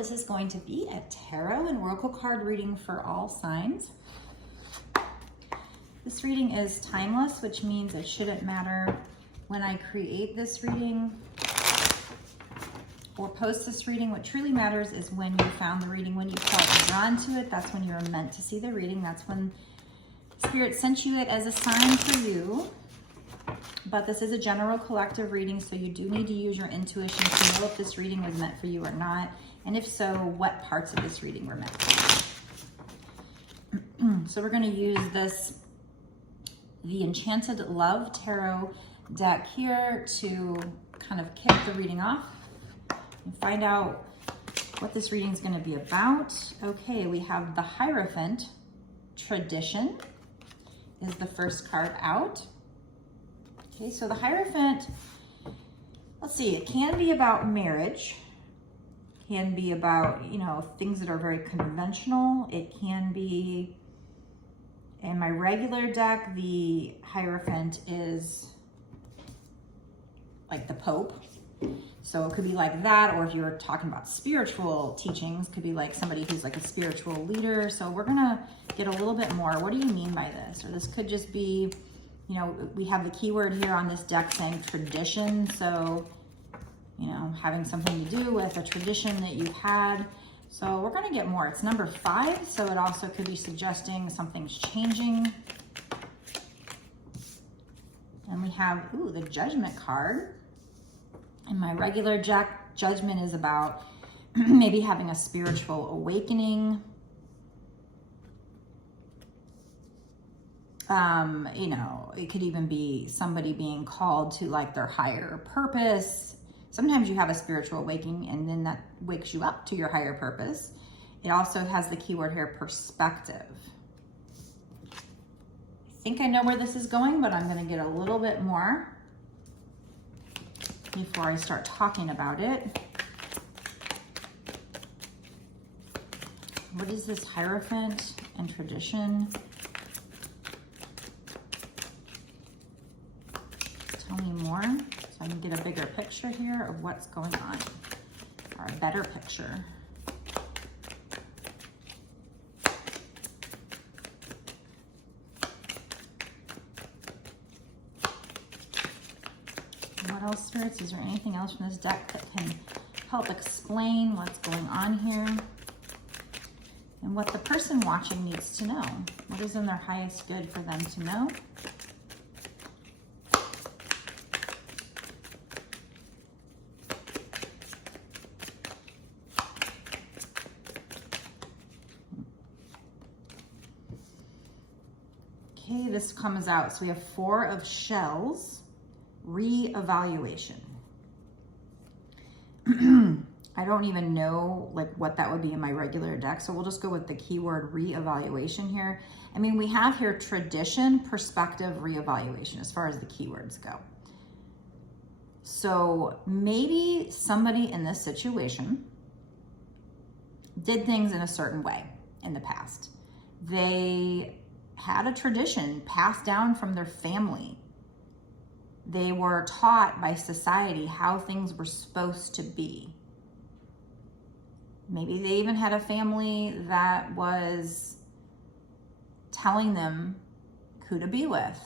this is going to be a tarot and oracle card reading for all signs. This reading is timeless, which means it shouldn't matter when I create this reading or post this reading. What truly matters is when you found the reading, when you felt drawn to it. That's when you're meant to see the reading. That's when Spirit sent you it as a sign for you. But this is a general collective reading, so you do need to use your intuition to know if this reading was meant for you or not. And if so, what parts of this reading were meant for you. So we're going to use the Enchanted Love Tarot deck here to kind of kick the reading off and find out what this reading is going to be about. Okay, we have the Hierophant. Tradition is the first card out. Okay, so the Hierophant, let's see, it can be about marriage, can be about, you know, things that are very conventional. It can be, in my regular deck, the Hierophant is like the Pope. So it could be like that, or if you're talking about spiritual teachings, could be like somebody who's like a spiritual leader. So we're gonna get a little bit more. What do you mean by this? Or this could just be, you know, we have the keyword here on this deck saying tradition. So, you know, having something to do with a tradition that you've had. So we're gonna get more. It's number 5, so it also could be suggesting something's changing. And we have, ooh, the Judgment card. In my regular deck, Judgment is about maybe having a spiritual awakening. You know, it could even be somebody being called to like their higher purpose. Sometimes you have a spiritual awakening and then that wakes you up to your higher purpose. It also has the keyword here, perspective. I think I know where this is going, but I'm going to get a little bit more before I start talking about it. What is this Hierophant and tradition? Tell me more so I can get a bigger picture here of what's going on, or a better picture. What else, Spirits? Is there anything else from this deck that can help explain what's going on here and what the person watching needs to know? What is in their highest good for them to know? Okay, this comes out. So we have 4 of Shells. Reevaluation. I don't even know like what that would be in my regular deck, so we'll just go with the keyword reevaluation here. I mean, we have here tradition, perspective, reevaluation as far as the keywords go. So maybe somebody in this situation did things in a certain way in the past. They had a tradition passed down from their family. They were taught by society how things were supposed to be. Maybe they even had a family that was telling them who to be with.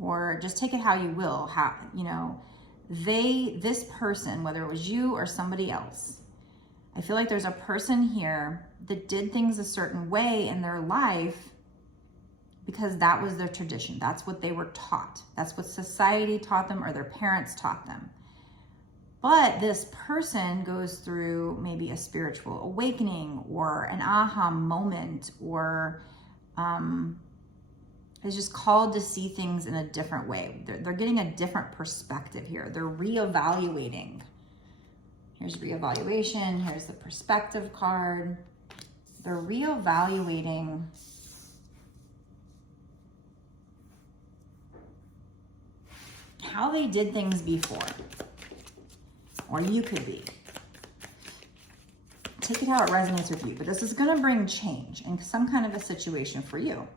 Or just take it how you will. How, you know, this person, whether it was you or somebody else, I feel like there's a person here that did things a certain way in their life because that was their tradition. That's what they were taught. That's what society taught them or their parents taught them. But this person goes through maybe a spiritual awakening or an aha moment, or is just called to see things in a different way. They're getting a different perspective here. They're reevaluating. Here's reevaluation. Here's the perspective card. They're reevaluating how they did things before, or you could be. Take it how it resonates with you, but this is going to bring change in some kind of a situation for you.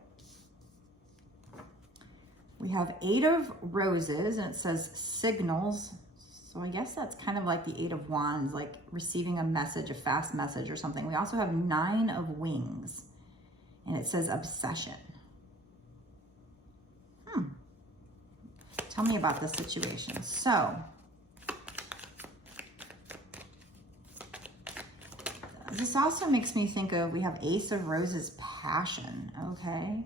We have 8 of Roses, and it says signals. So I guess that's kind of like the Eight of Wands, like receiving a message, a fast message or something. We also have Nine of Wings, and it says obsession. Tell me about this situation. So, this also makes me think of, we have Ace of Roses, passion, okay?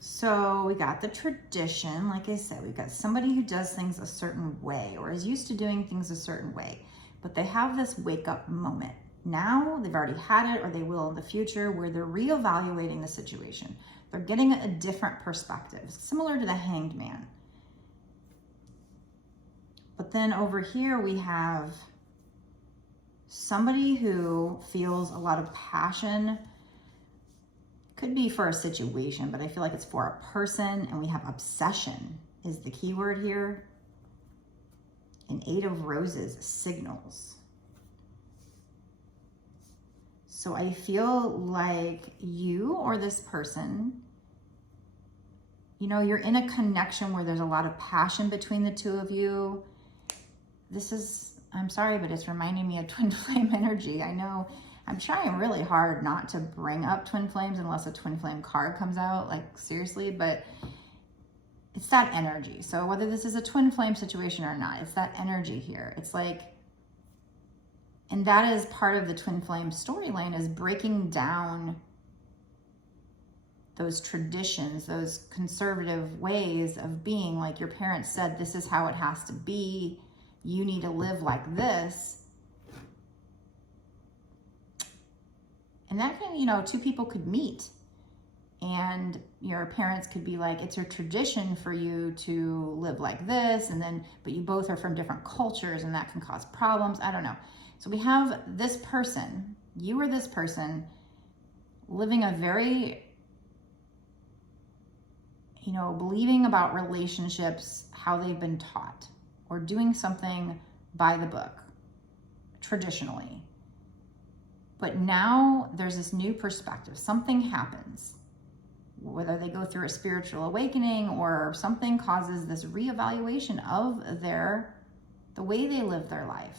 So we got the tradition. Like I said, we've got somebody who does things a certain way or is used to doing things a certain way, but they have this wake up moment. Now they've already had it, or they will in the future, where they're reevaluating the situation. They're getting a different perspective, similar to the Hanged Man. But then over here we have somebody who feels a lot of passion. Could be for a situation, but I feel like it's for a person. And we have obsession is the key word here. And Eight of Roses, signals. So I feel like you or this person, you know, you're in a connection where there's a lot of passion between the two of you. This is, I'm sorry, but it's reminding me of twin flame energy. I know I'm trying really hard not to bring up twin flames unless a twin flame card comes out, like seriously, but it's that energy. So whether this is a twin flame situation or not, it's that energy here. It's like, and that is part of the twin flame storyline, is breaking down those traditions, those conservative ways of being. Like your parents said, this is how it has to be. You need to live like this. And that can, you know, two people could meet and your parents could be like, it's a tradition for you to live like this. And then, but you both are from different cultures and that can cause problems. I don't know. So we have this person, you or this person, living a very, you know, believing about relationships, how they've been taught, or doing something by the book, traditionally. But now there's this new perspective. Something happens, whether they go through a spiritual awakening or something causes this reevaluation of the way they live their life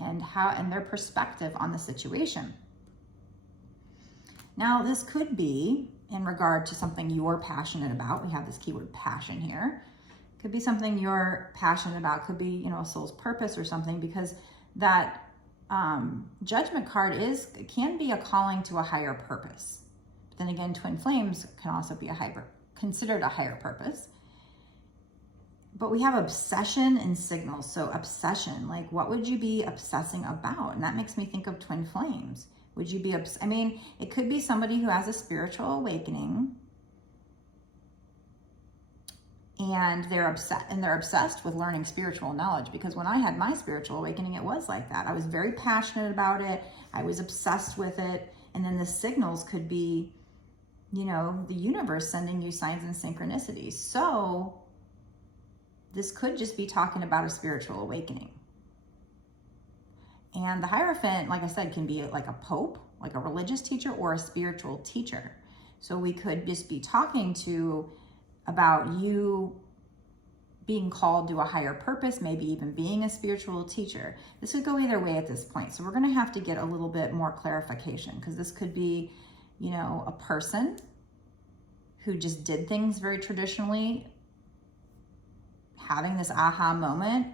and their perspective on the situation. Now, this could be in regard to something you're passionate about. We have this keyword passion here. Could be something you're passionate about. Could be, you know, a soul's purpose or something, because that Judgment card can be a calling to a higher purpose. But then again, twin flames can also be considered a higher purpose. But we have obsession and signals. So obsession, like what would you be obsessing about? And that makes me think of twin flames. Would you be, I mean, it could be somebody who has a spiritual awakening and they're obsessed with learning spiritual knowledge, because when I had my spiritual awakening, it was like that. I was very passionate about it. I was obsessed with it. And then the signals could be, you know, the universe sending you signs and synchronicities. So this could just be talking about a spiritual awakening. And the Hierophant, like I said, can be like a pope, like a religious teacher, or a spiritual teacher. So we could just be talking about you being called to a higher purpose, maybe even being a spiritual teacher. This could go either way at this point. So we're going to have to get a little bit more clarification, because this could be, you know, a person who just did things very traditionally, having this aha moment,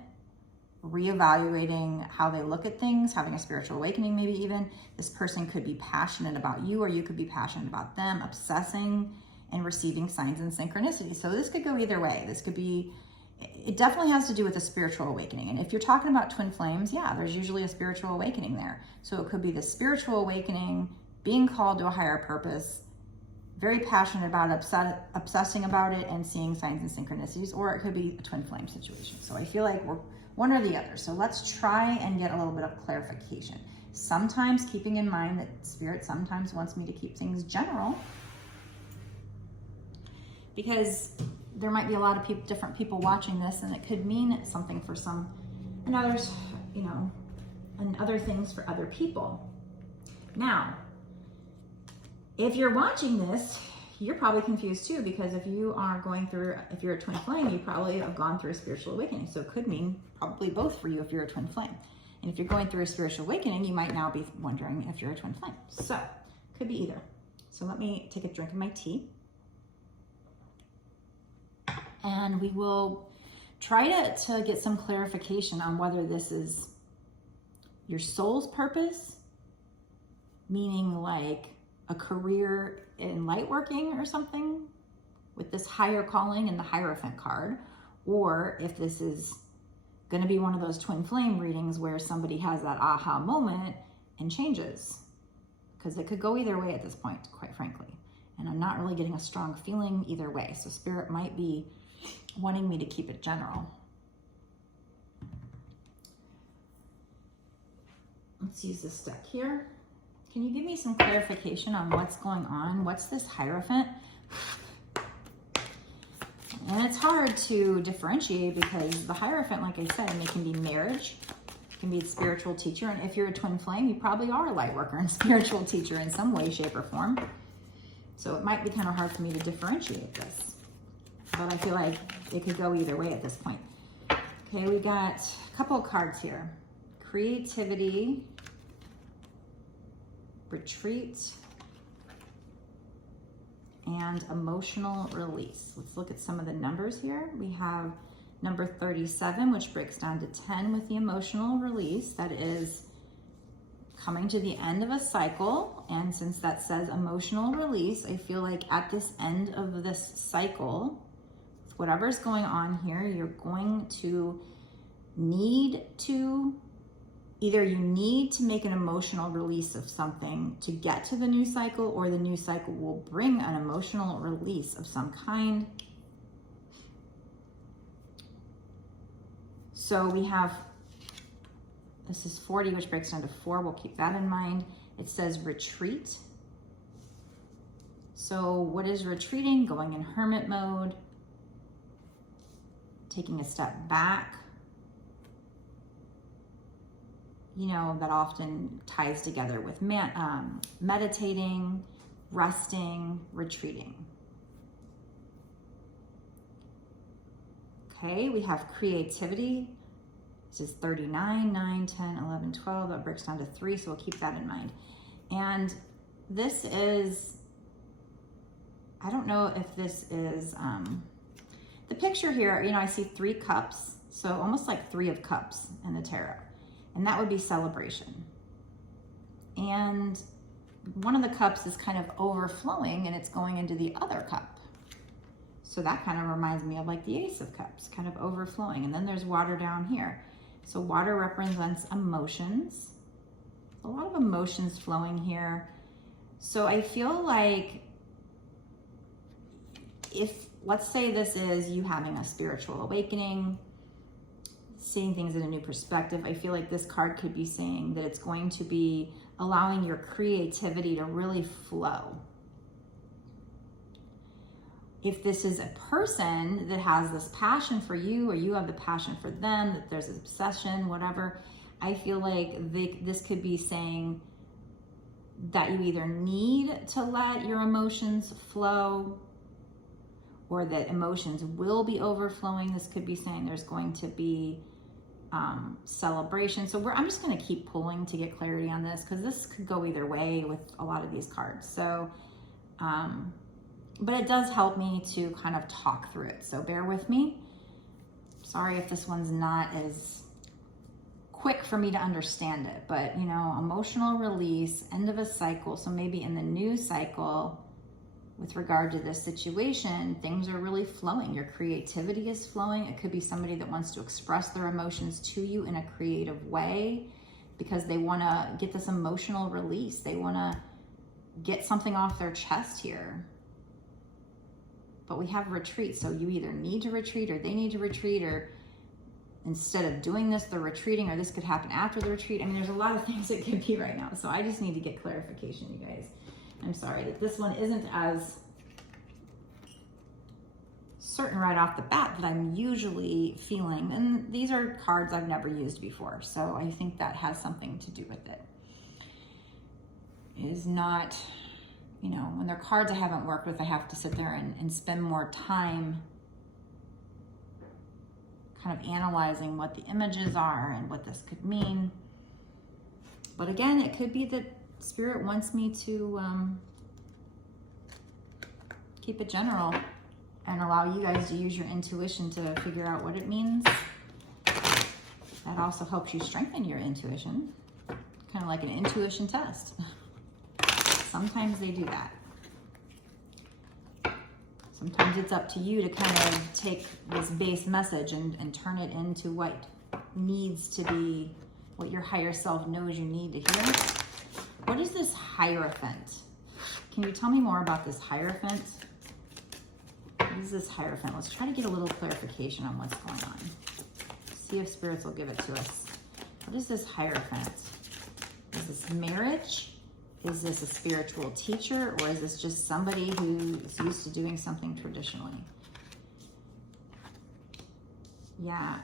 reevaluating how they look at things, having a spiritual awakening maybe even. This person could be passionate about you, or you could be passionate about them, obsessing and receiving signs and synchronicity. So this could go either way. This could be, it definitely has to do with a spiritual awakening. And if you're talking about twin flames, yeah, there's usually a spiritual awakening there. So it could be the spiritual awakening, being called to a higher purpose, very passionate about it, obsessing about it and seeing signs and synchronicities, or it could be a twin flame situation. So I feel like we're one or the other. So let's try and get a little bit of clarification. Sometimes keeping in mind that Spirit sometimes wants me to keep things general, because there might be a lot of different people watching this, and it could mean something for some, and others, you know, and other things for other people. Now, if you're watching this, you're probably confused too, because if you are going through, if you're a twin flame, you probably have gone through a spiritual awakening. So it could mean probably both for you if you're a twin flame. And if you're going through a spiritual awakening, you might now be wondering if you're a twin flame. So could be either. So let me take a drink of my tea. And we will try to get some clarification on whether this is your soul's purpose, meaning like a career in light working or something with this higher calling and the Hierophant card, or if this is going to be one of those twin flame readings where somebody has that aha moment and changes, because it could go either way at this point, quite frankly. And I'm not really getting a strong feeling either way. So Spirit might be wanting me to keep it general. Let's use this deck here. Can you give me some clarification on what's going on? What's this Hierophant? And it's hard to differentiate because the Hierophant, like I said, it can be marriage, it can be a spiritual teacher. And if you're a twin flame, you probably are a light worker and spiritual teacher in some way, shape, or form. So it might be kind of hard for me to differentiate this. But I feel like it could go either way at this point. Okay, we got a couple of cards here. Creativity, retreat, and emotional release. Let's look at some of the numbers here. We have number 37, which breaks down to 10 with the emotional release. That is coming to the end of a cycle. And since that says emotional release, I feel like at this end of this cycle, with whatever's going on here, you're going to need to either you need to make an emotional release of something to get to the new cycle, or the new cycle will bring an emotional release of some kind. So we have, this is 40, which breaks down to 4. We'll keep that in mind. It says retreat. So what is retreating? Going in hermit mode, taking a step back. You know, that often ties together with meditating, resting, retreating. Okay, we have creativity. This is 39, 9, 10, 11, 12. That breaks down to 3, so we'll keep that in mind. And this is, I don't know if this is, the picture here, you know, I see 3 cups, so almost like 3 of cups in the tarot. And that would be celebration. And one of the cups is kind of overflowing and it's going into the other cup. So that kind of reminds me of like the Ace of Cups, kind of overflowing. And then there's water down here. So water represents emotions. A lot of emotions flowing here. So I feel like if, let's say this is you having a spiritual awakening, seeing things in a new perspective, I feel like this card could be saying that it's going to be allowing your creativity to really flow. If this is a person that has this passion for you, or you have the passion for them, that there's an obsession, whatever, I feel like this could be saying that you either need to let your emotions flow, or that emotions will be overflowing. This could be saying there's going to be celebration. So I'm just going to keep pulling to get clarity on this, because this could go either way with a lot of these cards. So, but it does help me to kind of talk through it. So bear with me. Sorry if this one's not as quick for me to understand it, but you know, emotional release, end of a cycle. So maybe in the new cycle, with regard to this situation, things are really flowing. Your creativity is flowing. It could be somebody that wants to express their emotions to you in a creative way because they want to get this emotional release. They want to get something off their chest here. But we have retreat. So you either need to retreat, or they need to retreat, or instead of doing this, they're retreating, or this could happen after the retreat. I mean, there's a lot of things it could be right now. So I just need to get clarification, you guys. I'm sorry that this one isn't as certain right off the bat that I'm usually feeling, and these are cards I've never used before, so I think that has something to do with it, is not, you know, when they're cards I haven't worked with, I have to sit there and spend more time kind of analyzing what the images are and what this could mean. But again, it could be that Spirit wants me to keep it general and allow you guys to use your intuition to figure out what it means. That also helps you strengthen your intuition, kind of like an intuition test. Sometimes they do that. Sometimes it's up to you to kind of take this base message and turn it into what needs to be, what your higher self knows you need to hear. What is this Hierophant? Can you tell me more about this Hierophant? What is this Hierophant? Let's try to get a little clarification on what's going on. See if spirits will give it to us. What is this Hierophant? Is this marriage? Is this a spiritual teacher, or is this just somebody who's used to doing something traditionally? Yeah.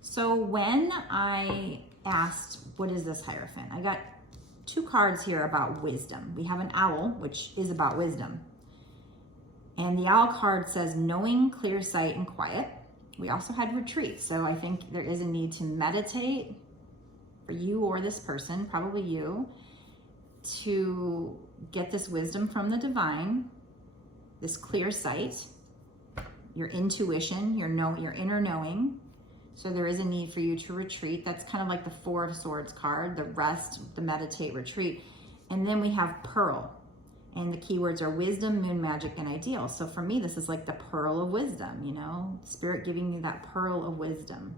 So when I asked, what is this Hierophant? I got two cards here about wisdom. We have an owl, which is about wisdom. And the owl card says knowing, clear sight, and quiet. We also had retreat. So I think there is a need to meditate for you or this person, probably you, to get this wisdom from the divine, this clear sight, your intuition, your inner knowing. So there is a need for you to retreat. That's kind of like the Four of Swords card, the rest, the meditate, retreat. And then we have Pearl. And the keywords are wisdom, moon, magic, and ideal. So for me, this is like the pearl of wisdom, you know, Spirit giving me that pearl of wisdom.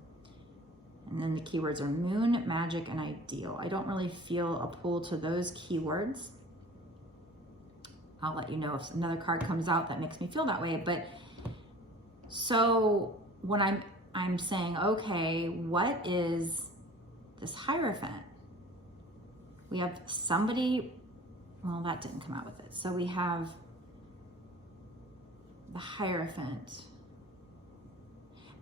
And then the keywords are moon, magic, and ideal. I don't really feel a pull to those keywords. I'll let you know if another card comes out that makes me feel that way. But so when I'm saying, okay, what is this Hierophant? We have somebody, well, that didn't come out with it. So we have the Hierophant.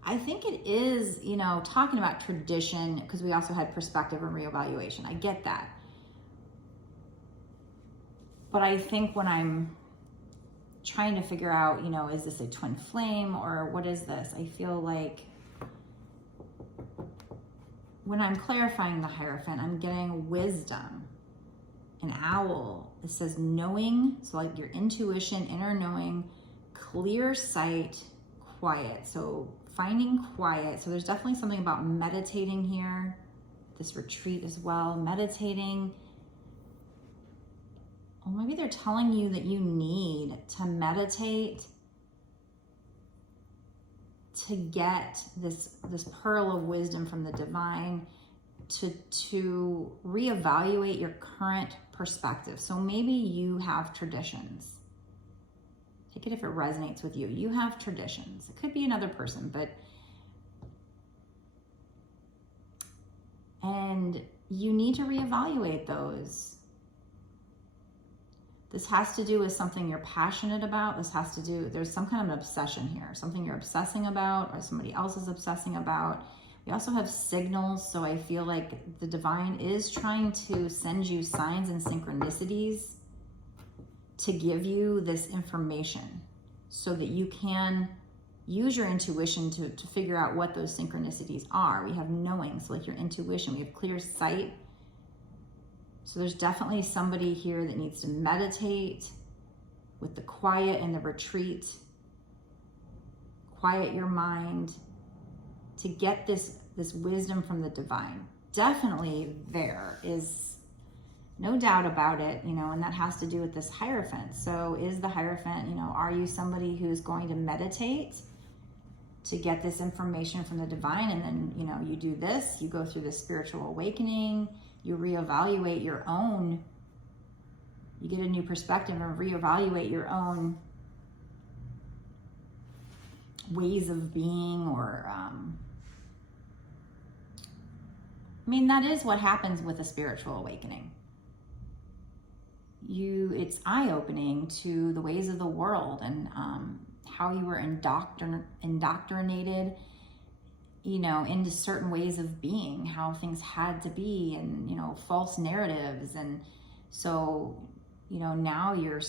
I think it is, you know, talking about tradition, because we also had perspective and reevaluation. I get that. But I think when I'm trying to figure out, you know, is this a twin flame or what is this? I feel like when I'm clarifying the Hierophant, I'm getting wisdom. An owl, it says knowing, so like your intuition, inner knowing, clear sight, quiet. So finding quiet. So there's definitely something about meditating here. This retreat as well, meditating. Or maybe they're telling you that you need to meditate to get this pearl of wisdom from the divine, to reevaluate your current perspective. So maybe you have traditions. Take it if it resonates with you. You have traditions. It could be another person, and you need to reevaluate those. This has to do with something you're passionate about. This has to do, there's some kind of an obsession here, something you're obsessing about or somebody else is obsessing about. We also have signals, so I feel like the divine is trying to send you signs and synchronicities to give you this information so that you can use your intuition to figure out what those synchronicities are. We have knowing, so like your intuition. We have clear sight. So there's definitely somebody here that needs to meditate with the quiet and the retreat. Quiet your mind to get this wisdom from the divine. Definitely there is no doubt about it, you know, and that has to do with this Hierophant. So is the Hierophant, you know, are you somebody who's going to meditate to get this information from the divine? And then, you know, you do this, you go through this spiritual awakening, you reevaluate your own, you get a new perspective and reevaluate your own ways of being, or, I mean, that is what happens with a spiritual awakening. it's eye-opening to the ways of the world and how you were indoctrinated, you know, into certain ways of being, how things had to be, and, you know, false narratives. And so, you know, now you're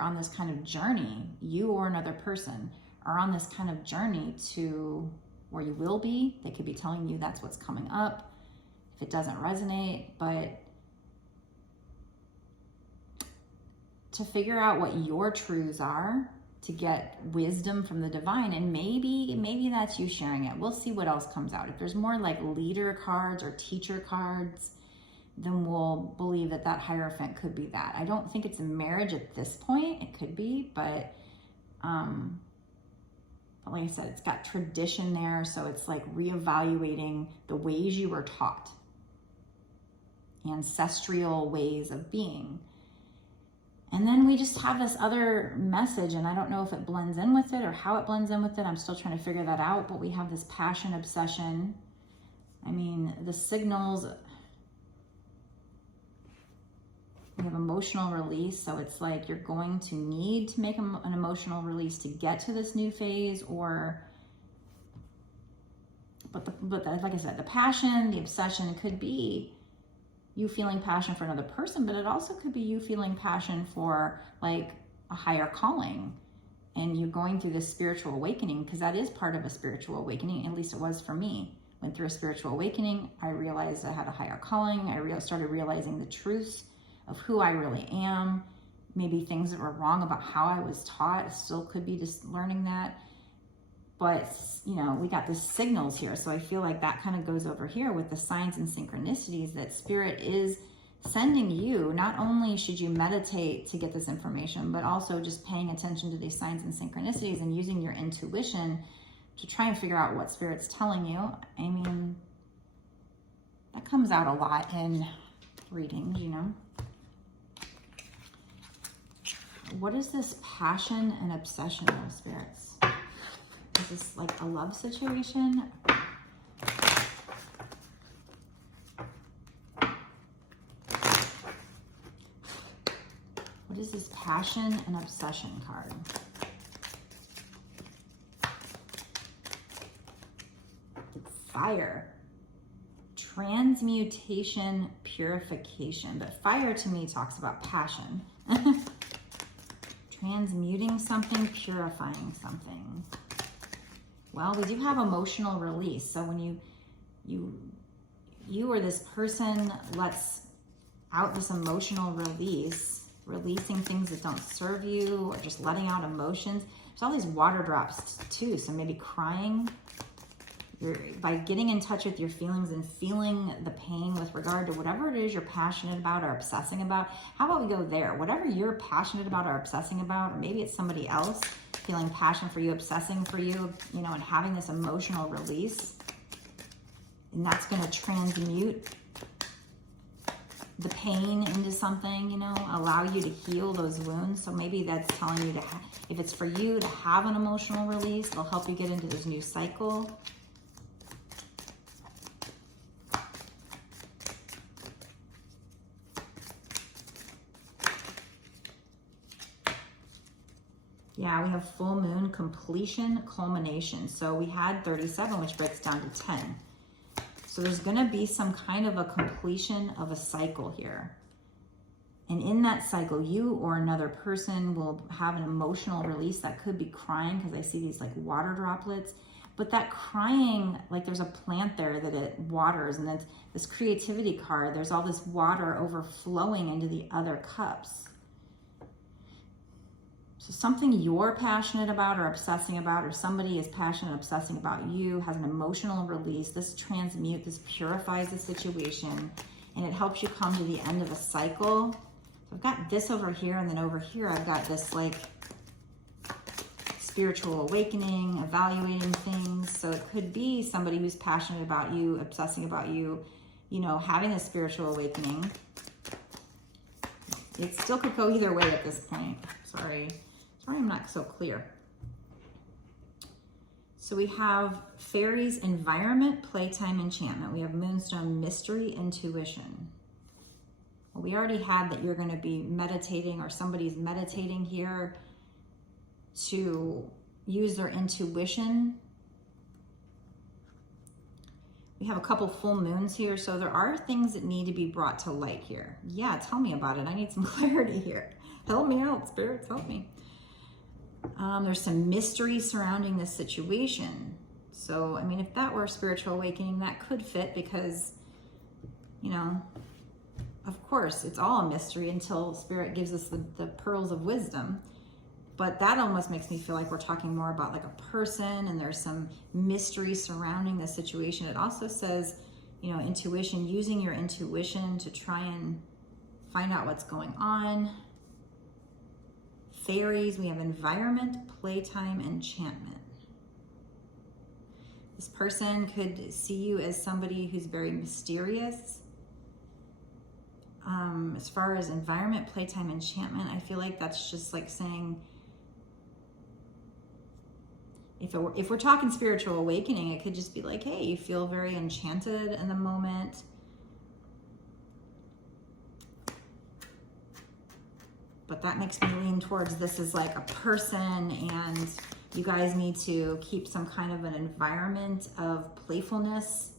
on this kind of journey, you or another person are on this kind of journey to where you will be. They could be telling you that's what's coming up if it doesn't resonate, but to figure out what your truths are, to get wisdom from the divine, and maybe that's you sharing it. We'll see what else comes out. If there's more like leader cards or teacher cards, then we'll believe that Hierophant could be that. I don't think it's a marriage at this point. It could be, but like I said, it's got tradition there, so it's like reevaluating the ways you were taught, ancestral ways of being. And then we just have this other message, and I don't know if it blends in with it or how it blends in with it. I'm still trying to figure that out, but we have this passion, obsession. I mean, the signals, we have emotional release, so it's like you're going to need to make an emotional release to get to this new phase, or, but like I said, the passion, the obsession could be you feeling passion for another person, but it also could be you feeling passion for like a higher calling, and you're going through this spiritual awakening, because that is part of a spiritual awakening. At least it was for me. Went through a spiritual awakening. I realized I had a higher calling. I started realizing the truths of who I really am. Maybe things that were wrong about how I was taught. Still could be just learning that. But, you know, we got the signals here. So I feel like that kind of goes over here with the signs and synchronicities that Spirit is sending you. Not only should you meditate to get this information, but also just paying attention to these signs and synchronicities and using your intuition to try and figure out what Spirit's telling you. I mean, that comes out a lot in readings, you know. What is this passion and obsession of Spirits? Is this like a love situation? What is this passion and obsession card? Fire. Transmutation, purification. But fire to me talks about passion. Transmuting something, purifying something. Well, we do have emotional release. So when you or this person lets out this emotional release, releasing things that don't serve you, or just letting out emotions. There's all these water drops too. So maybe crying, by getting in touch with your feelings and feeling the pain with regard to whatever it is you're passionate about or obsessing about. How about we go there? Whatever you're passionate about or obsessing about, or maybe it's somebody else feeling passion for you, obsessing for you, you know, and having this emotional release. And that's going to transmute the pain into something, you know, allow you to heal those wounds. So maybe that's telling you to, if it's for you to have an emotional release, it'll help you get into this new cycle. Yeah, we have full moon, completion, culmination. So we had 37, which breaks down to 10. So there's going to be some kind of a completion of a cycle here. And in that cycle, you or another person will have an emotional release. That could be crying, because I see these like water droplets. But that crying, like there's a plant there that it waters, and that's this creativity card. There's all this water overflowing into the other cups. So something you're passionate about or obsessing about, or somebody is passionate, obsessing about you, has an emotional release. This transmutes, this purifies the situation, and it helps you come to the end of a cycle. So I've got this over here, and then over here I've got this like spiritual awakening, evaluating things. So it could be somebody who's passionate about you, obsessing about you, you know, having a spiritual awakening. It still could go either way at this point. Sorry, I'm not so clear. So we have fairies, environment, playtime, enchantment. We have moonstone, mystery, intuition. Well, we already had that you're going to be meditating, or somebody's meditating here to use their intuition. We have a couple full moons here, so there are things that need to be brought to light here. Yeah, tell me about it. I need some clarity here. Help me out, spirits, help me. There's some mystery surrounding this situation. So, I mean, if that were a spiritual awakening, that could fit because, you know, of course, it's all a mystery until Spirit gives us the pearls of wisdom. But that almost makes me feel like we're talking more about like a person, and there's some mystery surrounding the situation. It also says, you know, intuition, using your intuition to try and find out what's going on. Fairies, we have environment, playtime, enchantment. This person could see you as somebody who's very mysterious. As far as environment, playtime, enchantment, I feel like that's just like saying, if we're talking spiritual awakening, it could just be like, hey, you feel very enchanted in the moment. But that makes me lean towards this is like a person, and you guys need to keep some kind of an environment of playfulness.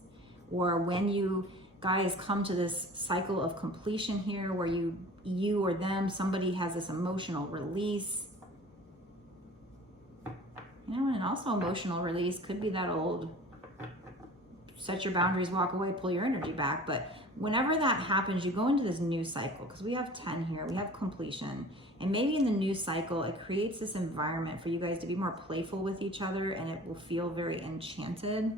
Or when you guys come to this cycle of completion here where you or them, somebody has this emotional release. You know, and also emotional release could be that old set your boundaries, walk away, pull your energy back. But whenever that happens, you go into this new cycle, because we have 10 here, we have completion. And maybe in the new cycle, it creates this environment for you guys to be more playful with each other, and it will feel very enchanted.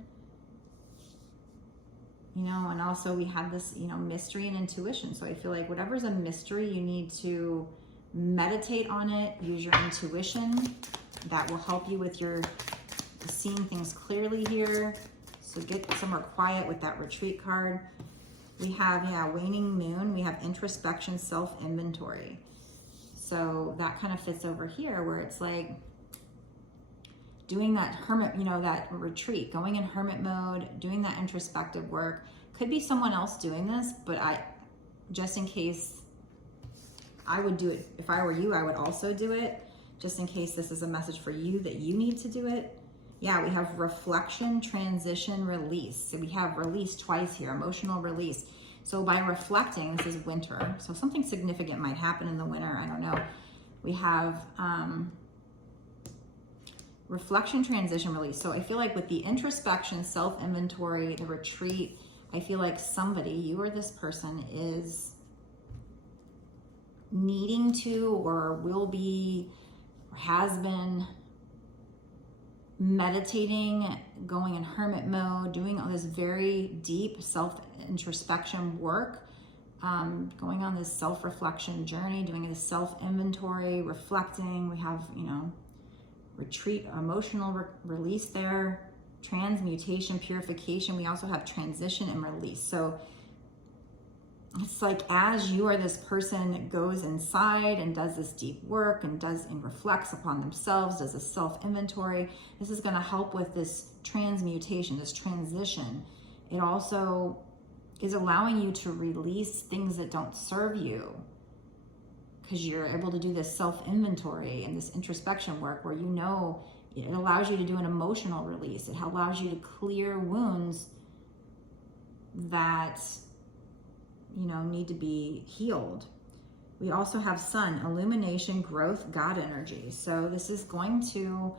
You know, and also we have this, you know, mystery and intuition. So I feel like whatever's a mystery, you need to meditate on it, use your intuition. That will help you with your seeing things clearly here. So get somewhere quiet with that retreat card. We have, yeah, waning moon. We have introspection, self-inventory. So that kind of fits over here where it's like doing that hermit, you know, that retreat, going in hermit mode, doing that introspective work. Could be someone else doing this, but just in case, I would do it. If I were you, I would also do it, just in case this is a message for you that you need to do it. Yeah, we have reflection, transition, release. So we have release twice here, emotional release. So by reflecting, this is winter, so something significant might happen in the winter, I don't know. We have reflection, transition, release. So I feel like with the introspection, self-inventory, the retreat, I feel like somebody, you or this person, is needing to or will be or has been meditating, going in hermit mode, doing all this very deep self-introspection work, going on this self-reflection journey, doing this self-inventory, reflecting. We have, you know, retreat, emotional release there, transmutation, purification. We also have transition and release. So it's like as you or this person goes inside and does this deep work and reflects upon themselves, does a self-inventory, this is going to help with this transmutation, this transition. It also is allowing you to release things that don't serve you, because you're able to do this self-inventory and this introspection work where, you know, it allows you to do an emotional release. It allows you to clear wounds that, you know, need to be healed. We also have sun, illumination, growth, God energy. So this is going to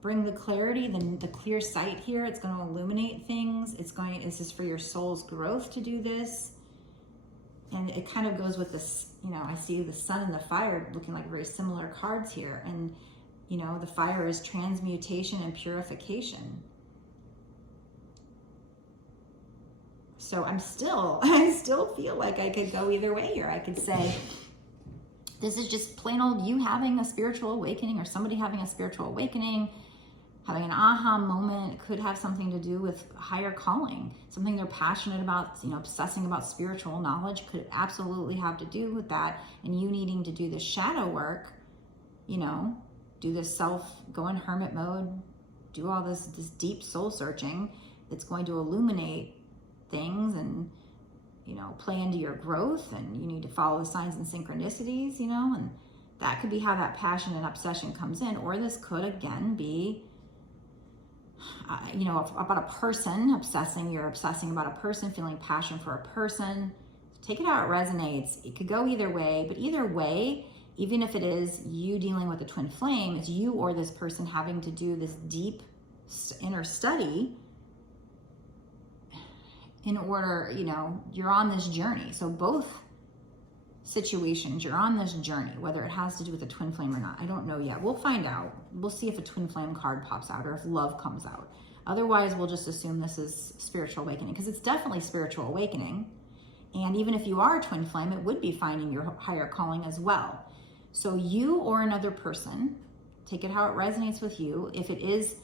bring the clarity, the clear sight here. It's going to illuminate things. This is for your soul's growth to do this. And it kind of goes with this, you know, I see the sun and the fire looking like very similar cards here. And, you know, the fire is transmutation and purification. So I still feel like I could go either way here. I could say, this is just plain old you having a spiritual awakening, or somebody having a spiritual awakening, having an aha moment. It could have something to do with higher calling, something they're passionate about, you know, obsessing about spiritual knowledge could absolutely have to do with that. And you needing to do this shadow work, you know, do this go in hermit mode, do all this deep soul searching that's going to illuminate things and you know, play into your growth, and you need to follow the signs and synchronicities, you know, and that could be how that passion and obsession comes in. Or this could, again, be, you know, about a person, you're obsessing about a person, feeling passion for a person. Take it how it resonates. It could go either way, but either way, even if it is you dealing with a twin flame, it's you or this person having to do this deep inner study in order, you know, you're on this journey. So both situations, you're on this journey, whether it has to do with a twin flame or not. I don't know yet. We'll find out. We'll see if a twin flame card pops out or if love comes out. Otherwise, we'll just assume this is spiritual awakening, because it's definitely spiritual awakening. And even if you are a twin flame, it would be finding your higher calling as well. So you or another person, take it how it resonates with you. If it is,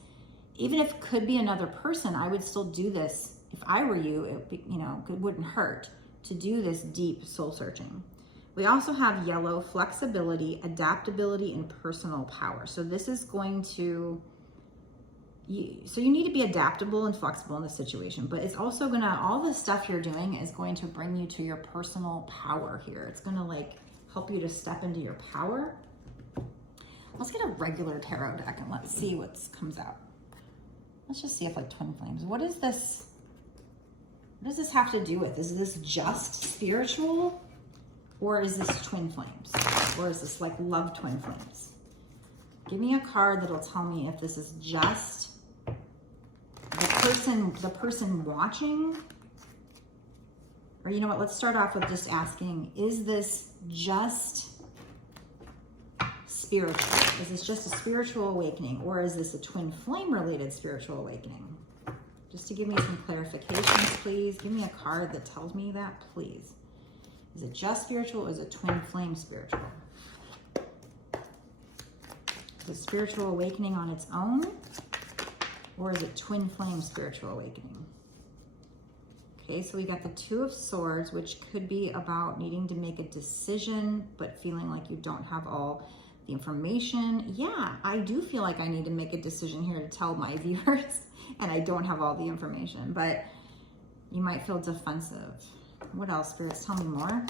even if it could be another person, I would still do this. If I were you, it wouldn't hurt to do this deep soul searching. We also have yellow, flexibility, adaptability, and personal power. So this is going to, so you need to be adaptable and flexible in this situation, but it's also gonna, all the stuff you're doing is going to bring you to your personal power here. It's gonna like help you to step into your power. Let's get a regular tarot deck and let's see what comes out. Let's just see if like twin flames, what is this? What does this have to do with? Is this just spiritual? Or is this twin flames? Or is this like love twin flames? Give me a card that'll tell me if this is just the person watching. Or you know what, let's start off with just asking, is this just spiritual? Is this just a spiritual awakening? Or is this a twin flame related spiritual awakening? Just to give me some clarifications, please. Give me a card that tells me that, please. Is it just spiritual, or is it twin flame spiritual? Is it spiritual awakening on its own, or is it twin flame spiritual awakening? Okay, so we got the Two of Swords, which could be about needing to make a decision, but feeling like you don't have all the information. Yeah, I do feel like I need to make a decision here to tell my viewers, and I don't have all the information, but you might feel defensive. What else, spirits? Tell me more.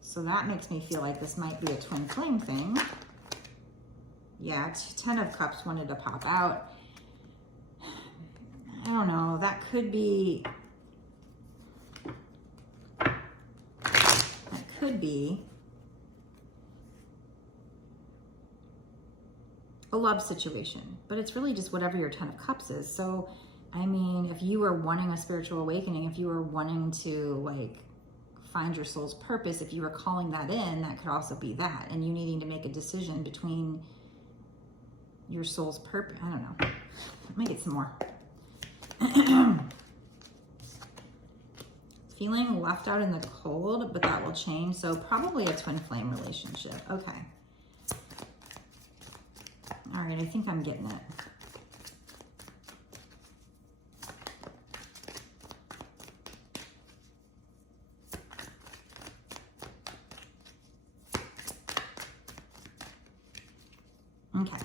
So that makes me feel like this might be a twin flame thing. Yeah, 10 of Cups wanted to pop out. I don't know. That could be a love situation, but it's really just whatever your 10 of Cups is. So I mean, if you were wanting a spiritual awakening, if you were wanting to like find your soul's purpose, if you were calling that in, that could also be that. And you needing to make a decision between your soul's purpose. I don't know. Let me get some more. Feeling left out in the cold, but that will change. So probably a twin flame relationship. Okay. All right, I think I'm getting it. Okay.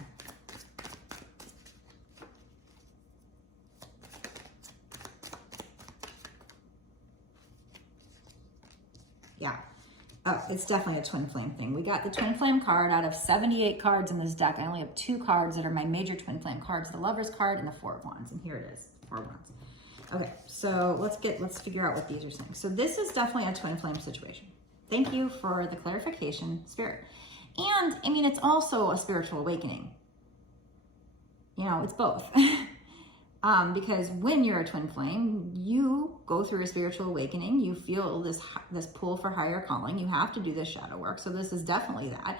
Yeah. Oh, it's definitely a twin flame thing. We got the twin flame card out of 78 cards in this deck. I only have 2 cards that are my major twin flame cards, the Lover's card and the Four of Wands. And here it is, 4 of Wands. Okay, so let's figure out what these are saying. So this is definitely a twin flame situation. Thank you for the clarification, Spirit. And I mean, it's also a spiritual awakening. You know, it's both. Because when you're a twin flame, you go through a spiritual awakening. You feel this pull for higher calling. You have to do this shadow work. So this is definitely that.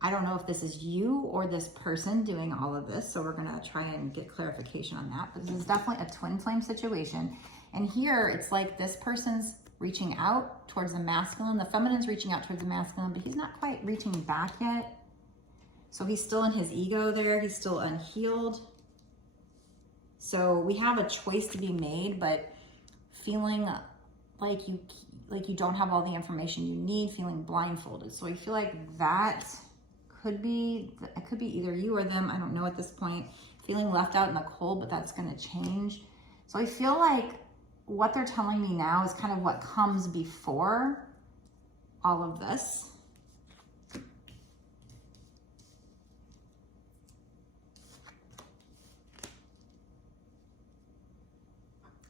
I don't know if this is you or this person doing all of this. So we're going to try and get clarification on that. But this is definitely a twin flame situation. And here it's like this person's reaching out towards the masculine. The feminine's reaching out towards the masculine, but he's not quite reaching back yet. So he's still in his ego there. He's still unhealed. So we have a choice to be made, but feeling like you don't have all the information you need, feeling blindfolded. So I feel like that could be either you or them. I don't know at this point. Feeling left out in the cold, but that's going to change. So I feel like what they're telling me now is kind of what comes before all of this.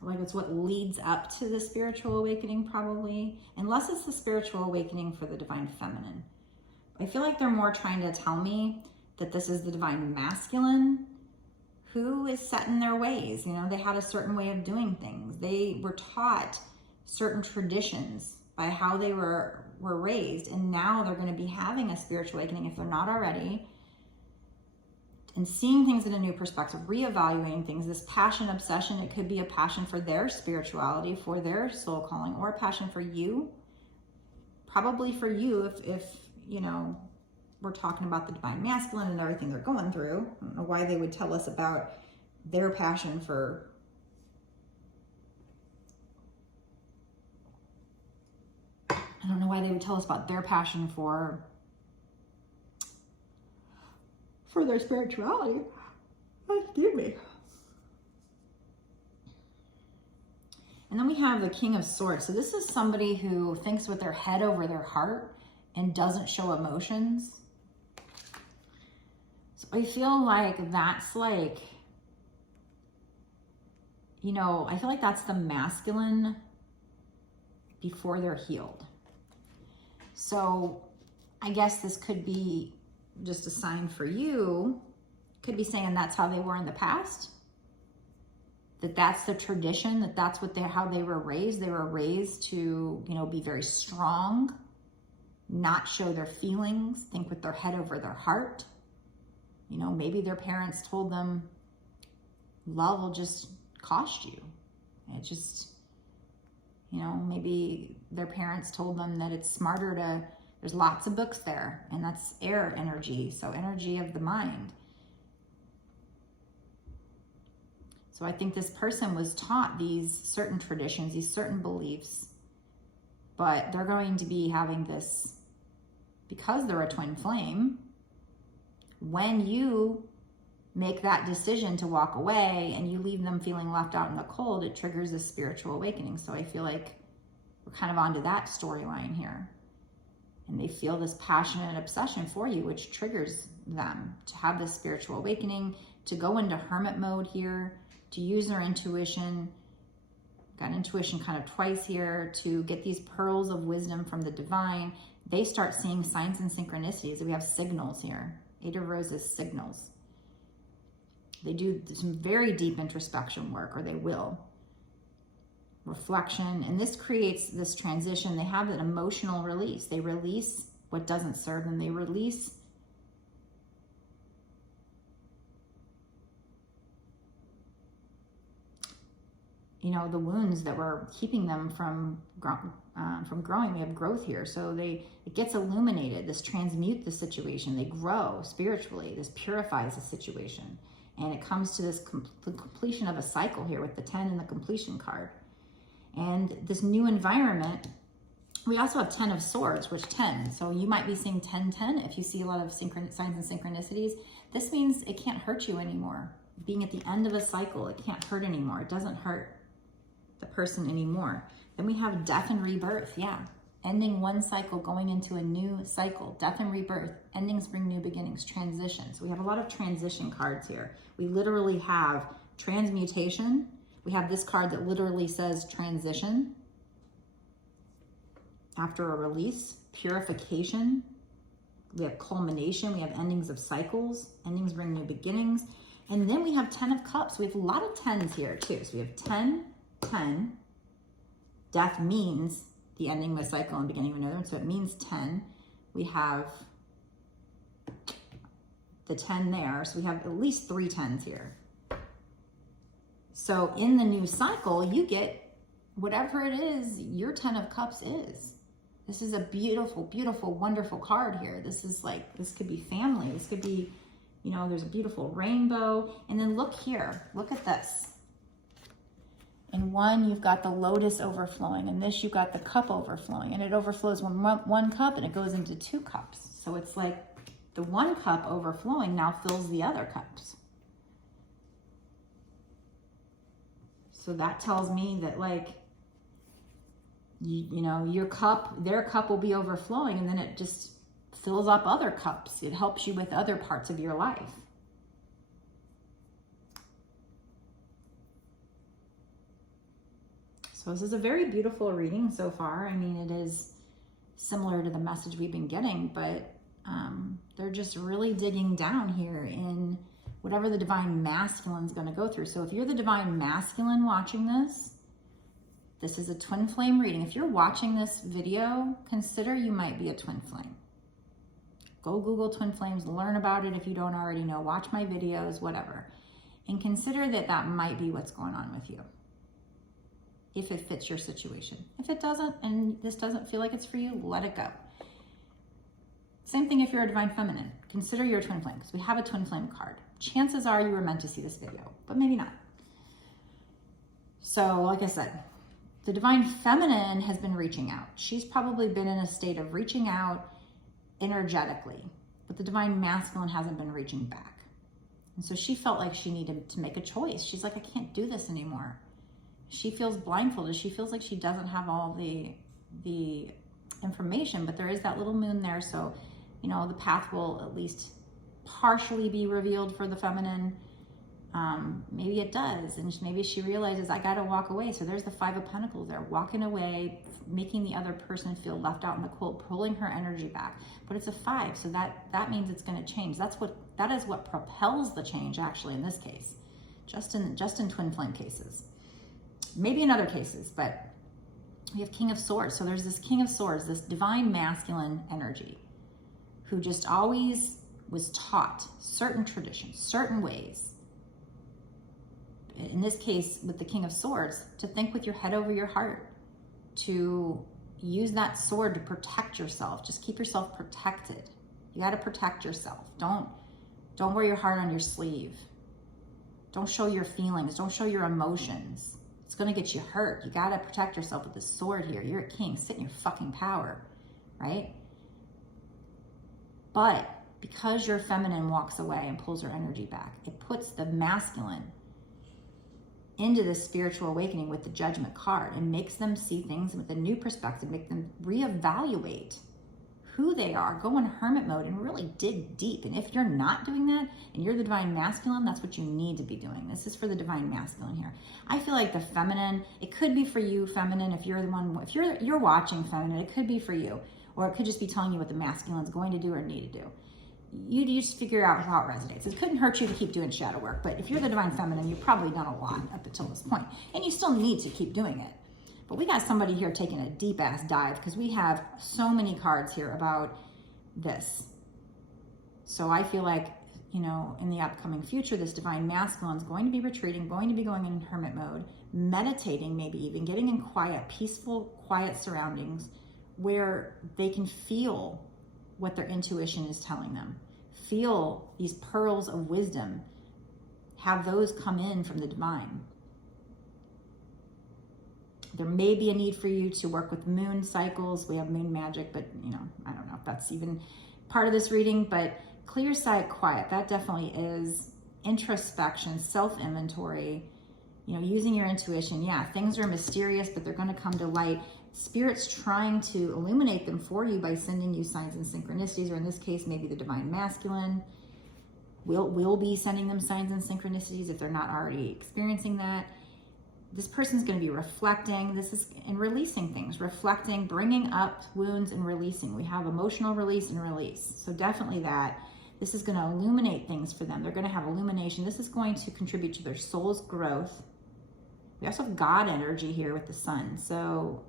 Like it's what leads up to the spiritual awakening probably, unless it's the spiritual awakening for the divine feminine. I feel like they're more trying to tell me that this is the divine masculine who is set in their ways. You know, they had a certain way of doing things. They were taught certain traditions by how they were raised, and now they're going to be having a spiritual awakening if they're not already, and seeing things in a new perspective, reevaluating things. This passion, obsession, it could be a passion for their spirituality, for their soul calling, or a passion for you. Probably for you if you know, we're talking about the divine masculine and everything they're going through. I don't know why they would tell us about their passion for their spirituality. Excuse me. And then we have the King of Swords. So this is somebody who thinks with their head over their heart and doesn't show emotions. So I feel like that's like, you know, I feel like that's the masculine before they're healed. So I guess this could be just a sign for you. Could be saying that's how they were in the past. That's the tradition, that's what how they were raised. They were raised to, you know, be very strong, not show their feelings, think with their head over their heart. You know, maybe their parents told them love will just cost you. It just, you know, maybe their parents told them that it's smarter to, there's lots of books there, and that's air energy, so energy of the mind. So I think this person was taught these certain traditions, these certain beliefs, but they're going to be having this, because they're a twin flame, when you make that decision to walk away and you leave them feeling left out in the cold, it triggers a spiritual awakening. So I feel like we're kind of onto that storyline here. And they feel this passionate obsession for you, which triggers them to have this spiritual awakening, to go into hermit mode here, to use their intuition. Got intuition kind of twice here, to get these pearls of wisdom from the divine. They start seeing signs and synchronicities. We have signals here. Eight of Roses, signals. They do some very deep introspection work, or they will. Reflection, and this creates this transition. They have an emotional release. They release what doesn't serve them. They release the wounds that were keeping them from growing. We have growth here, so it gets illuminated. This transmute the situation. They grow spiritually. This purifies the situation, and it comes to this the completion of a cycle here with the 10 and the completion card. And this new environment, we also have 10 of Swords, which 10. So you might be seeing 10-10 if you see a lot of signs and synchronicities. This means it can't hurt you anymore. Being at the end of a cycle, it can't hurt anymore. It doesn't hurt the person anymore. Then we have death and rebirth. Yeah. Ending one cycle, going into a new cycle. Death and rebirth. Endings bring new beginnings. Transition. So we have a lot of transition cards here. We literally have transmutation. We have this card that literally says transition. After a release. Purification. We have culmination. We have endings of cycles. Endings bring new beginnings. And then we have 10 of Cups. We have a lot of 10s here too. So we have 10, 10. Death means the ending of a cycle and beginning of another one. So it means 10. We have the 10 there. So we have at least 3 10s here. So in the new cycle, you get whatever it is your 10 of Cups is. This is a beautiful, beautiful, wonderful card here. This is like, this could be family. This could be, there's a beautiful rainbow. And then look here, look at this. In one, you've got the lotus overflowing. In this, you've got the cup overflowing. And it overflows one cup and it goes into 2 cups. So it's like the 1 cup overflowing now fills the other cups. So that tells me that, like, you know, your cup, their cup will be overflowing, and then it just fills up other cups. It helps you with other parts of your life. So this is a very beautiful reading so far. I mean, it is similar to the message we've been getting, but they're just really digging down here in whatever the divine masculine is going to go through. So if you're the divine masculine watching this, this is a twin flame reading. If you're watching this video, consider you might be a twin flame. Go Google twin flames, learn about it if you don't already know, watch my videos, whatever. And consider that that might be what's going on with you, if it fits your situation. If it doesn't, and this doesn't feel like it's for you, let it go. Same thing if you're a divine feminine. Consider you're a twin flame, because we have a twin flame card. Chances are you were meant to see this video, but maybe not. So like I said, the divine feminine has been reaching out. She's probably been in a state of reaching out energetically, but the divine masculine hasn't been reaching back. And so she felt like she needed to make a choice. She's like, I can't do this anymore. She feels blindfolded. She feels like she doesn't have all the information, but there is that little moon there. So, you know, the path will at least partially be revealed for the feminine. Maybe it does. And maybe she realizes, I got to walk away. So there's the Five of Pentacles there, walking away, making the other person feel left out in the cold, pulling her energy back. But it's a 5. So that means it's going to change. That is what propels the change, actually, in this case, just in twin flame cases. Maybe in other cases, but we have King of Swords. So there's this King of Swords, this divine masculine energy, who just always was taught certain traditions, certain ways. In this case, with the King of Swords, to think with your head over your heart, to use that sword to protect yourself. Just keep yourself protected. You got to protect yourself. Don't wear your heart on your sleeve. Don't show your feelings. Don't show your emotions. It's going to get you hurt. You got to protect yourself with this sword here. You're a king. Sit in your fucking power, right? But because your feminine walks away and pulls her energy back, it puts the masculine into this spiritual awakening with the Judgment card and makes them see things with a new perspective, make them reevaluate who they are, go in hermit mode and really dig deep. And if you're not doing that and you're the divine masculine, that's what you need to be doing. This is for the divine masculine here. I feel like the feminine, it could be for you, feminine, if you're the one, if you're watching feminine, it could be for you, or it could just be telling you what the masculine is going to do or need to do. You just figure out how it resonates. It couldn't hurt you to keep doing shadow work, but if you're the divine feminine, you've probably done a lot up until this point, and you still need to keep doing it. But we got somebody here taking a deep ass dive, because we have so many cards here about this. So I feel like, you know, in the upcoming future, this divine masculine is going to be retreating, going to be going in hermit mode, meditating, maybe even getting in quiet, peaceful, quiet surroundings where they can feel what their intuition is telling them. Feel these pearls of wisdom. Have those come in from the divine. There may be a need for you to work with moon cycles. We have moon magic, but you know, I don't know if that's even part of this reading, but clear sight, quiet, that definitely is introspection, self-inventory, you know, using your intuition. Yeah, things are mysterious, but they're going to come to light. Spirit's trying to illuminate them for you by sending you signs and synchronicities, or in this case, maybe the divine masculine will be sending them signs and synchronicities if they're not already experiencing that. This person's going to be reflecting. This is in releasing things, reflecting, bringing up wounds and releasing. We have emotional release and release. So definitely that. This is going to illuminate things for them. They're going to have illumination. This is going to contribute to their soul's growth. We also have God energy here with the sun. So,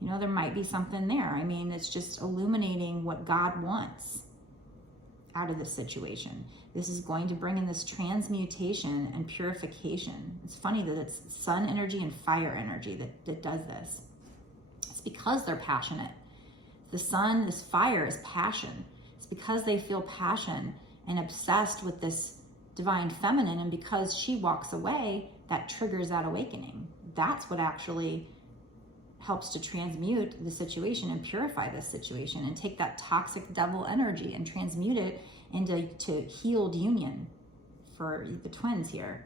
you know, there might be something there. I mean, it's just illuminating what God wants out of this situation. This is going to bring in this transmutation and purification. It's funny that it's sun energy and fire energy that does this. It's because they're passionate. The sun, this fire is passion. It's because they feel passion and obsessed with this divine feminine, and because she walks away, that triggers that awakening. That's what actually helps to transmute the situation and purify this situation and take that toxic devil energy and transmute it into healed union for the twins here.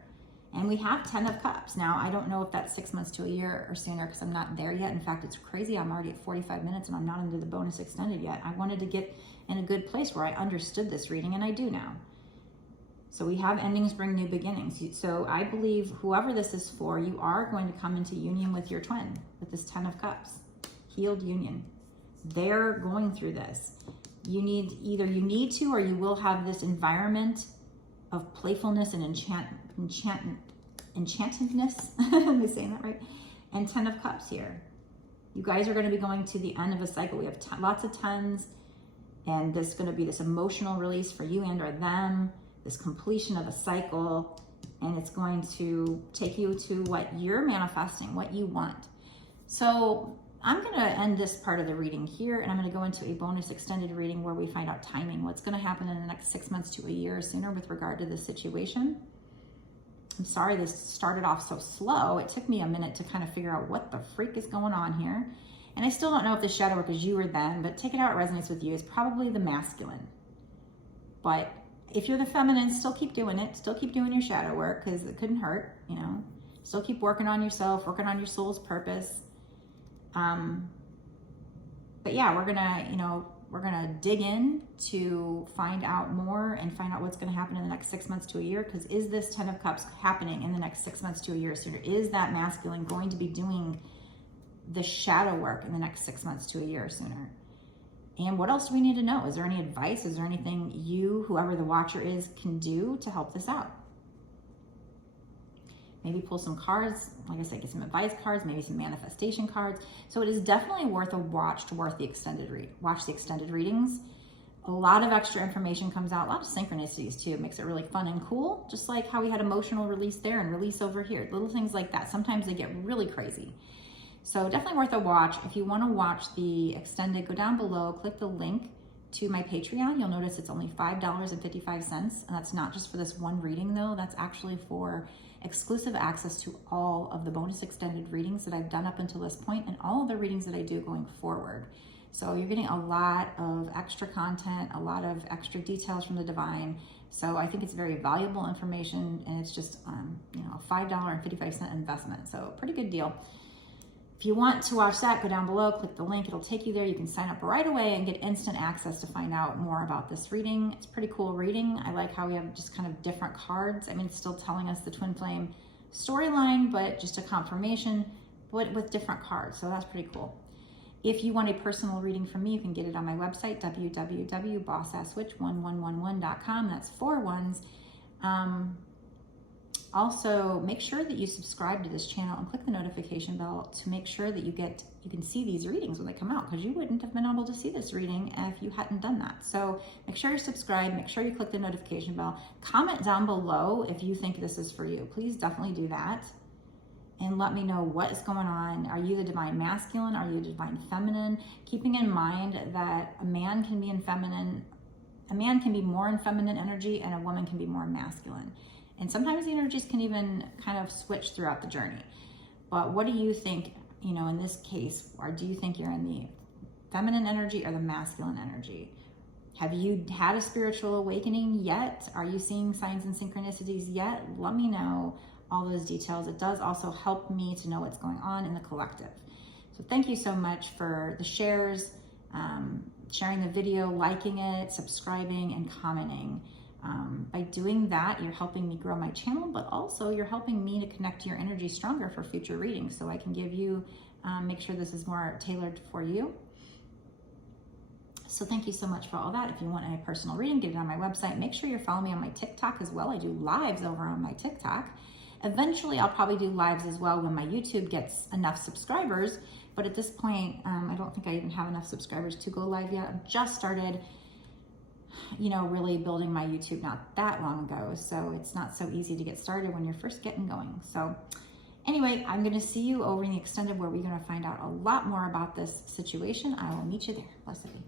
And we have 10 of Cups. Now, I don't know if that's 6 months to a year or sooner because I'm not there yet. In fact, it's crazy. I'm already at 45 minutes and I'm not into the bonus extended yet. I wanted to get in a good place where I understood this reading, and I do now. So we have endings bring new beginnings. So I believe whoever this is for, you are going to come into union with your twin with this 10 of Cups. Healed union. They're going through this. You need, either you need to, or you will have this environment of playfulness and enchantedness. Am I saying that right? And 10 of Cups here. You guys are going to be going to the end of a cycle. We have lots of 10s, and this is going to be this emotional release for you and or them, this completion of a cycle, and it's going to take you to what you're manifesting, what you want. So I'm going to end this part of the reading here, and I'm going to go into a bonus extended reading where we find out timing, what's going to happen in the next 6 months to a year sooner with regard to this situation. I'm sorry this started off so slow. It took me a minute to kind of figure out what the freak is going on here. And I still don't know if the shadow work is you or them, but take it how it resonates with you. It's probably the masculine. But if you're the feminine, still keep doing it. Still keep doing your shadow work because it couldn't hurt, you know. Still keep working on yourself, working on your soul's purpose. But yeah, we're gonna dig in to find out more and find out what's gonna happen in the next 6 months to a year. Because is this 10 of Cups happening in the next 6 months to a year sooner? Is that masculine going to be doing the shadow work in the next 6 months to a year sooner? And what else do we need to know? Is there any advice? Is there anything you, whoever the watcher is, can do to help this out? Maybe pull some cards, like I said, get some advice cards, maybe some manifestation cards. So it is definitely worth a watch to watch the extended readings. A lot of extra information comes out, a lot of synchronicities too. It makes it really fun and cool, just like how we had emotional release there and release over here. Little things like that. Sometimes they get really crazy. So definitely worth a watch. If you want to watch the extended, go down below, click the link to my Patreon. You'll notice it's only $5.55. And that's not just for this one reading though. That's actually for exclusive access to all of the bonus extended readings that I've done up until this point and all of the readings that I do going forward. So you're getting a lot of extra content, a lot of extra details from the divine. So I think it's very valuable information, and it's just a $5.55 investment. So pretty good deal. If you want to watch that, go down below, click the link. It'll take you there. You can sign up right away and get instant access to find out more about this reading. It's a pretty cool reading. I like how we have just kind of different cards. I mean, it's still telling us the Twinflame storyline, but just a confirmation, but with different cards. So that's pretty cool. If you want a personal reading from me, you can get it on my website, www.bossasswitch1111.com. That's 4 ones. Also, make sure that you subscribe to this channel and click the notification bell to make sure that you can see these readings when they come out, because you wouldn't have been able to see this reading if you hadn't done that. So make sure you're subscribed, make sure you click the notification bell. Comment down below if you think this is for you. Please definitely do that. And let me know what is going on. Are you the divine masculine? Are you the divine feminine? Keeping in mind that a man can be more in feminine energy and a woman can be more masculine. And sometimes the energies can even kind of switch throughout the journey. But what do you think, in this case, or do you think you're in the feminine energy or the masculine energy? Have you had a spiritual awakening yet? Are you seeing signs and synchronicities yet? Let me know all those details. It does also help me to know what's going on in the collective. So thank you so much for the shares, sharing the video, liking it, subscribing, and commenting. By doing that, you're helping me grow my channel, but also you're helping me to connect to your energy stronger for future readings, so I can give you, make sure this is more tailored for you. So thank you so much for all that. If you want a personal reading, get it on my website. Make sure you're following me on my TikTok as well. I do lives over on my TikTok. Eventually, I'll probably do lives as well when my YouTube gets enough subscribers. But at this point, I don't think I even have enough subscribers to go live yet. I've just started, really building my YouTube not that long ago. So it's not so easy to get started when you're first getting going. So anyway, I'm going to see you over in the extended where we're going to find out a lot more about this situation. I will meet you there. Blessed be.